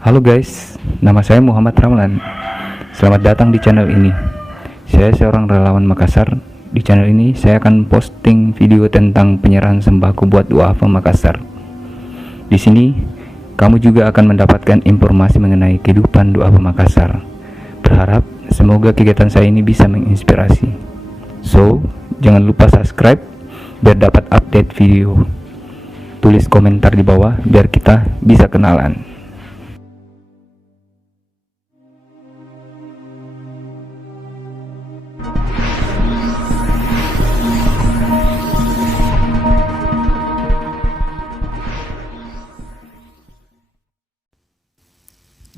Halo guys, nama saya Muhammad Ramlan. Selamat datang di channel ini. Saya seorang relawan Makassar. Di channel ini saya akan posting video tentang penyerahan sembako buat duafa Makassar. Di sini kamu juga akan mendapatkan informasi mengenai kehidupan duafa Makassar. Berharap semoga kegiatan saya ini bisa menginspirasi. So, jangan lupa subscribe biar dapat update video. Tulis komentar di bawah biar kita bisa kenalan.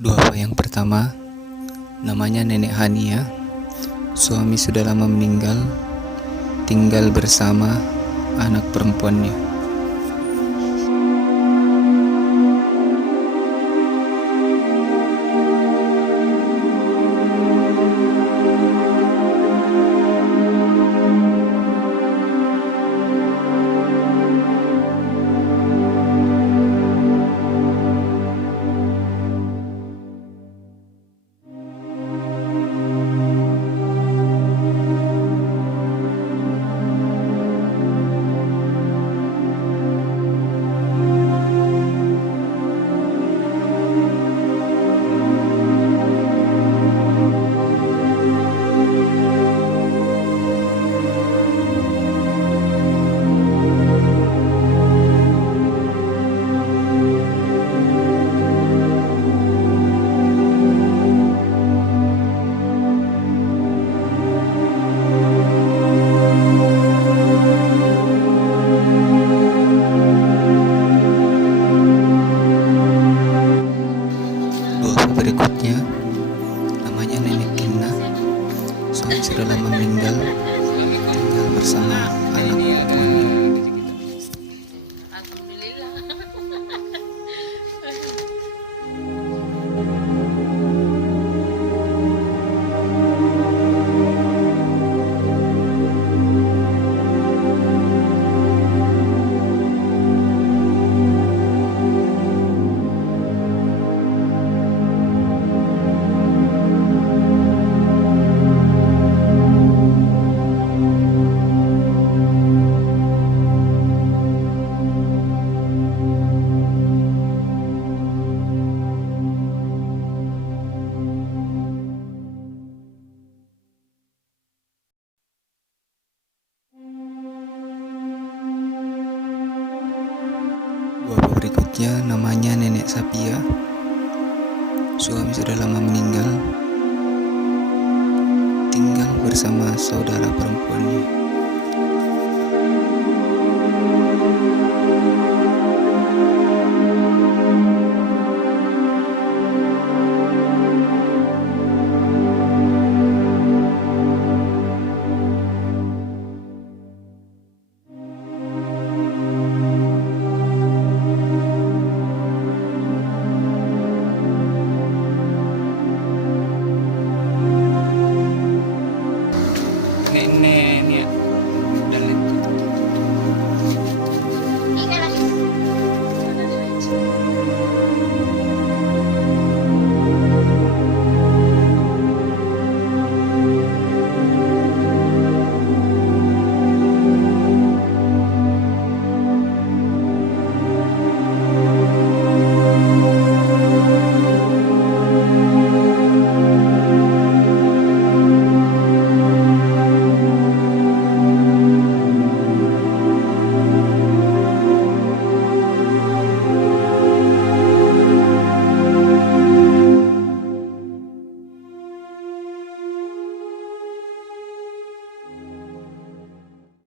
Duafa yang pertama, namanya Nenek Hania. Suami sudah lama meninggal, tinggal bersama anak perempuannya. Berikutnya, namanya Nenek Kina. Suami sudah lama meninggal, tinggal bersama anak perempuannya. Duafa berikutnya namanya Nenek Sapia. Suami sudah lama meninggal, tinggal bersama saudara perempuannya.